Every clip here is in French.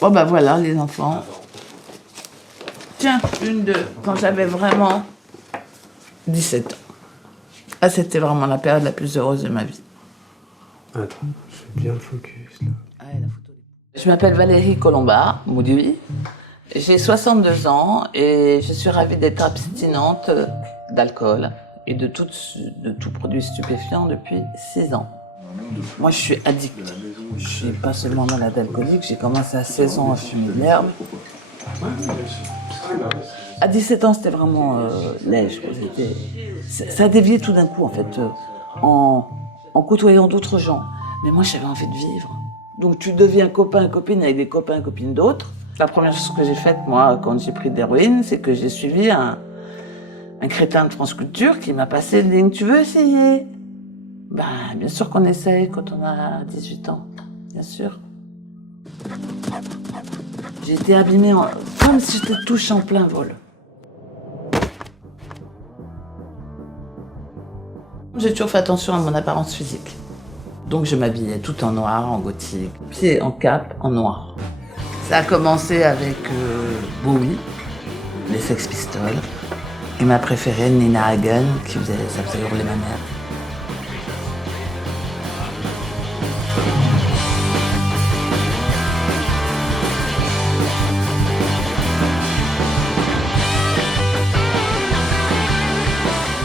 Oh bah voilà les enfants. Tiens, quand j'avais vraiment 17 ans. Ah, c'était vraiment la période la plus heureuse de ma vie. Attends, je fais bien le focus là. Ah, la photo. Je m'appelle Valérie Colomba Moudoui. J'ai 62 ans et je suis ravie d'être abstinente d'alcool et de tout produit stupéfiant depuis 6 ans. Moi, je suis addict. Je suis pas seulement malade alcoolique, j'ai commencé à 16 ans à fumer de l'herbe. À 17 ans, c'était vraiment léger. Ça a dévié tout d'un coup, en fait, en côtoyant d'autres gens. Mais moi, j'avais envie de vivre. Donc, tu deviens copain, copine avec des copains, copines d'autres. La première chose que j'ai faite, moi, quand j'ai pris de l'héroïne, c'est que j'ai suivi un crétin de France Culture qui m'a passé une ligne. Tu veux essayer? Ben, bien sûr qu'on essaye quand on a 18 ans. Bien sûr. J'ai été abîmée comme si j'étais touchée en plein vol. J'ai toujours fait attention à mon apparence physique. Donc je m'habillais tout en noir, en gothique, pieds en cape, en noir. Ça a commencé avec Bowie, les Sex Pistols, et ma préférée, Nina Hagen, ça faisait hurler ma mère.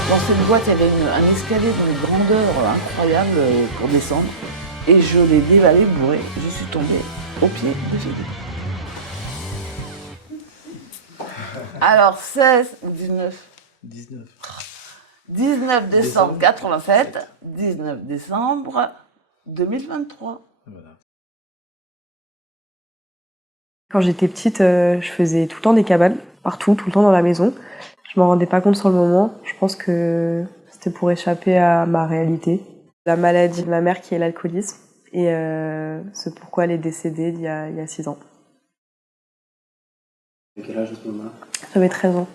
Dans cette boîte, il y avait un escalier d'une grandeur incroyable pour descendre. Et je l'ai dévalé, bourré. Je suis tombée au pied de Philippe. Alors, 16 ou 19 19 décembre 87, 19 décembre 2023. Voilà. Quand j'étais petite, je faisais tout le temps des cabanes, partout, tout le temps dans la maison. Je m'en rendais pas compte sur le moment. Je pense que c'était pour échapper à ma réalité. La maladie de ma mère qui est l'alcoolisme. Et c'est pourquoi elle est décédée il y a 6 ans. À quel âge à ce moment-là? J'avais 13 ans.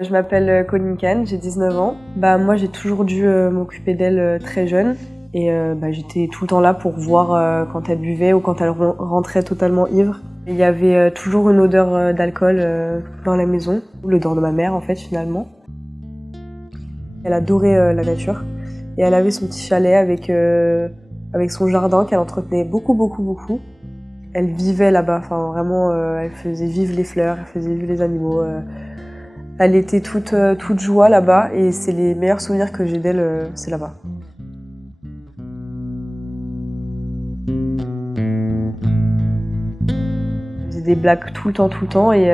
Je m'appelle Colline Kahn, j'ai 19 ans. Moi, j'ai toujours dû m'occuper d'elle très jeune. Et j'étais tout le temps là pour voir quand elle buvait ou quand elle rentrait totalement ivre. Il y avait toujours une odeur d'alcool dans la maison, l'odeur de ma mère en fait finalement. Elle adorait la nature et elle avait son petit chalet avec son jardin qu'elle entretenait beaucoup. Elle vivait là-bas, enfin vraiment, elle faisait vivre les fleurs, elle faisait vivre les animaux. Elle était toute joie là-bas et c'est les meilleurs souvenirs que j'ai d'elle, c'est là-bas. Elle faisait des blagues tout le temps et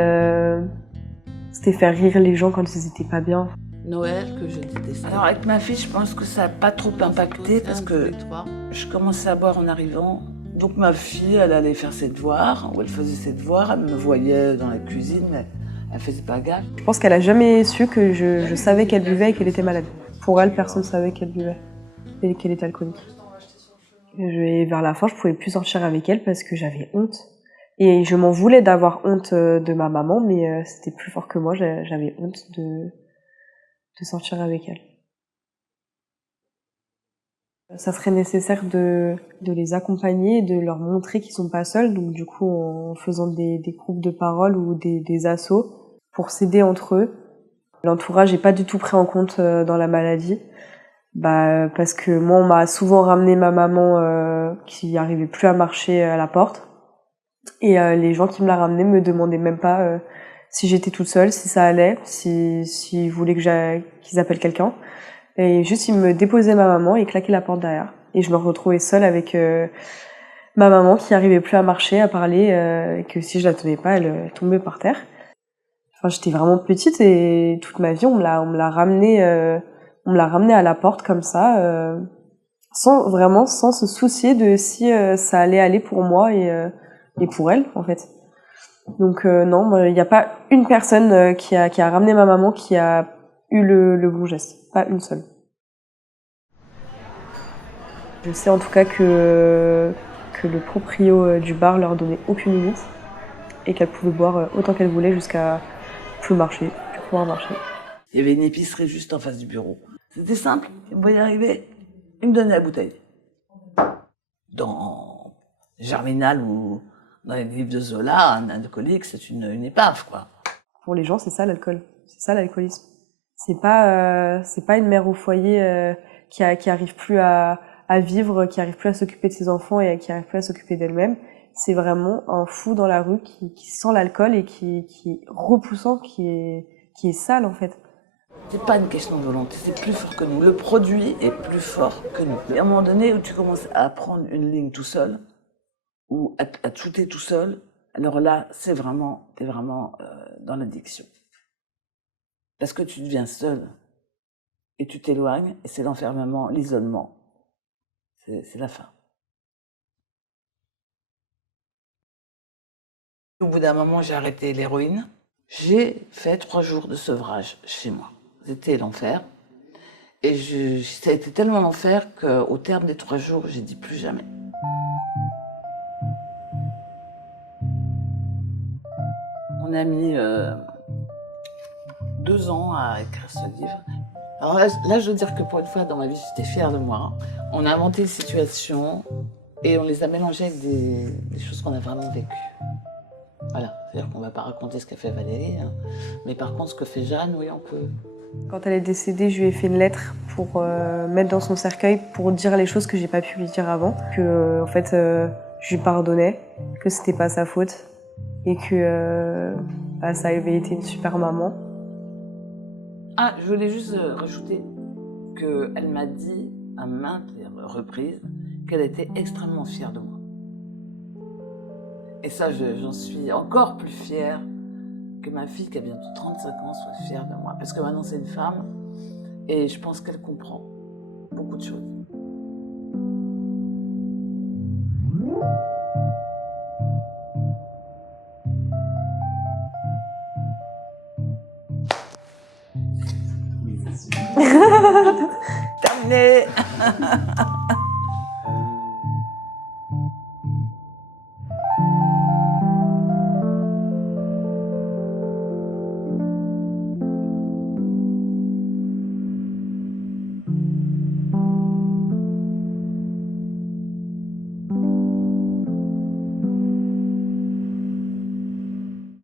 c'était faire rire les gens quand ils étaient pas bien. Noël que je détestais. Alors avec ma fille, je pense que ça n'a pas trop impacté parce que je commençais à boire en arrivant. Donc ma fille, elle allait faire ses devoirs, ou elle faisait ses devoirs, elle me voyait dans la cuisine, mais elle faisait pas gaffe. Je pense qu'elle a jamais su que je savais qu'elle buvait et qu'elle était malade. Pour elle, personne ne savait qu'elle buvait et qu'elle était alcoolique. Et vers la fin, je pouvais plus sortir avec elle parce que j'avais honte. Et je m'en voulais d'avoir honte de ma maman, mais c'était plus fort que moi, j'avais honte de sortir avec elle. Ça serait nécessaire de les accompagner et de leur montrer qu'ils sont pas seuls, donc du coup en faisant des groupes de parole ou des assos pour s'aider entre eux. L'entourage n'est pas du tout pris en compte dans la maladie, parce que moi on m'a souvent ramené ma maman qui arrivait plus à marcher à la porte, et les gens qui me la ramenaient me demandaient même pas si j'étais toute seule, si ça allait, s'ils voulaient qu'ils appellent quelqu'un. Et juste, ils me déposaient ma maman et claquaient la porte derrière. Et je me retrouvais seule avec ma maman qui arrivait plus à marcher, à parler, et que si je la tenais pas, elle tombait par terre. Enfin, j'étais vraiment petite et toute ma vie, on me l'a ramenée à la porte comme ça, sans se soucier de si ça allait aller pour moi et pour elle, en fait. Donc non, il n'y a pas une personne qui a ramené ma maman qui a eu le bon geste. Pas une seule. Je sais en tout cas que le proprio du bar leur donnait aucune limite et qu'elle pouvait boire autant qu'elle voulait jusqu'à plus pouvoir marcher. Il y avait une épicerie juste en face du bureau. C'était simple, ils me voyaient arriver, ils me donnaient la bouteille. Dans Germinal ou dans les livres de Zola, un alcoolique, c'est une épave, quoi. Pour les gens, c'est ça l'alcool. C'est ça l'alcoolisme. C'est pas une mère au foyer qui arrive plus à vivre, qui arrive plus à s'occuper de ses enfants et qui arrive plus à s'occuper d'elle-même. C'est vraiment un fou dans la rue qui sent l'alcool et qui est repoussant, qui est sale en fait. C'est pas une question de volonté, c'est plus fort que nous. Le produit est plus fort que nous. Et à un moment donné où tu commences à prendre une ligne tout seul, ou à te shooter tout seul, alors là, t'es vraiment dans l'addiction. Parce que tu deviens seul, et tu t'éloignes, et c'est l'enfermement, l'isolement. C'est la fin. Au bout d'un moment, j'ai arrêté l'héroïne. J'ai fait 3 jours de sevrage chez moi. C'était l'enfer. Et ça a été tellement l'enfer qu'au terme des 3 jours, j'ai dit plus jamais. On a mis 2 ans à écrire ce livre. Alors là, je veux dire que pour une fois dans ma vie, j'étais fière de moi. On a inventé des situations et on les a mélangées avec des choses qu'on a vraiment vécues. Voilà, c'est-à-dire qu'on ne va pas raconter ce qu'a fait Valérie, hein. Mais par contre, ce que fait Jeanne, oui, on peut. Quand elle est décédée, je lui ai fait une lettre pour mettre dans son cercueil pour dire les choses que j'ai pas pu lui dire avant. Que, en fait, je lui pardonnais, que c'était pas sa faute et que ça avait été une super maman. Ah, je voulais juste rajouter qu'elle m'a dit à maintes reprises qu'elle était extrêmement fière de moi. Et ça, j'en suis encore plus fière que ma fille, qui a bientôt 35 ans, soit fière de moi. Parce que maintenant, c'est une femme et je pense qu'elle comprend beaucoup de choses. Terminé.